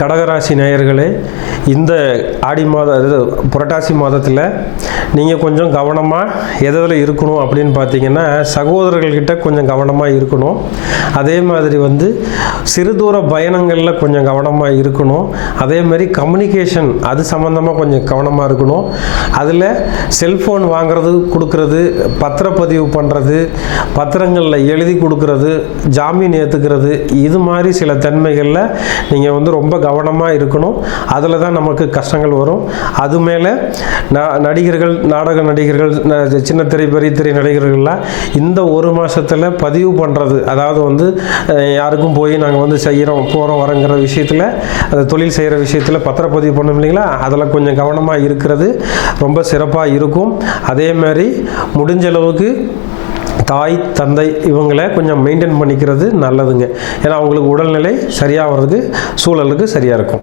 கடகராசி நேயர்களே, இந்த ஆடி மாதம் புரட்டாசி மாதத்தில் நீங்கள் கொஞ்சம் கவனமாக எதில் இருக்கணும் அப்படின்னு பார்த்தீங்கன்னா, சகோதரர்கள்கிட்ட கொஞ்சம் கவனமாக இருக்கணும். அதே மாதிரி சிறு தூர பயணங்களில் கொஞ்சம் கவனமாக இருக்கணும். அதே மாதிரி கம்யூனிகேஷன் அது சம்மந்தமாக கொஞ்சம் கவனமாக இருக்கணும். அதில் செல்ஃபோன் வாங்கிறது கொடுக்கறது, பத்திரப்பதிவு பண்ணுறது, பத்திரங்களில் எழுதி கொடுக்கறது, ஜாமீன் ஏற்றுக்கிறது, இது மாதிரி சில தன்மைகளில் நீங்கள் ரொம்ப கவனமாக இருக்கணும். அதில் தான் நமக்கு கஷ்டங்கள் வரும். அது மேலே நடிகர்கள், நாடக நடிகர்கள், சின்ன திரை பெரிய திரை நடிகர்கள்லாம் இந்த ஒரு மாதத்தில் பதிவு பண்ணுறது, அதாவது யாருக்கும் போய் நாங்கள் செய்கிறோம் போகிறோம் வரங்கிற விஷயத்தில், அந்த தொழில் செய்கிற விஷயத்தில் பத்திரப்பதிவு பண்ணோம் இல்லைங்களா, அதில் கொஞ்சம் கவனமாக இருக்கிறது ரொம்ப சிறப்பாக இருக்கும். அதே மாதிரி முடிஞ்ச அளவுக்கு தாய் தந்தை இவங்களை கொஞ்சம் மெயின்டைன் பண்ணிக்கிறது நல்லதுங்க. ஏன்னா அவங்களுக்கு உடல்நிலை சரியாக வர்றதுக்கு சூழலுக்கு சரியாக இருக்கும்.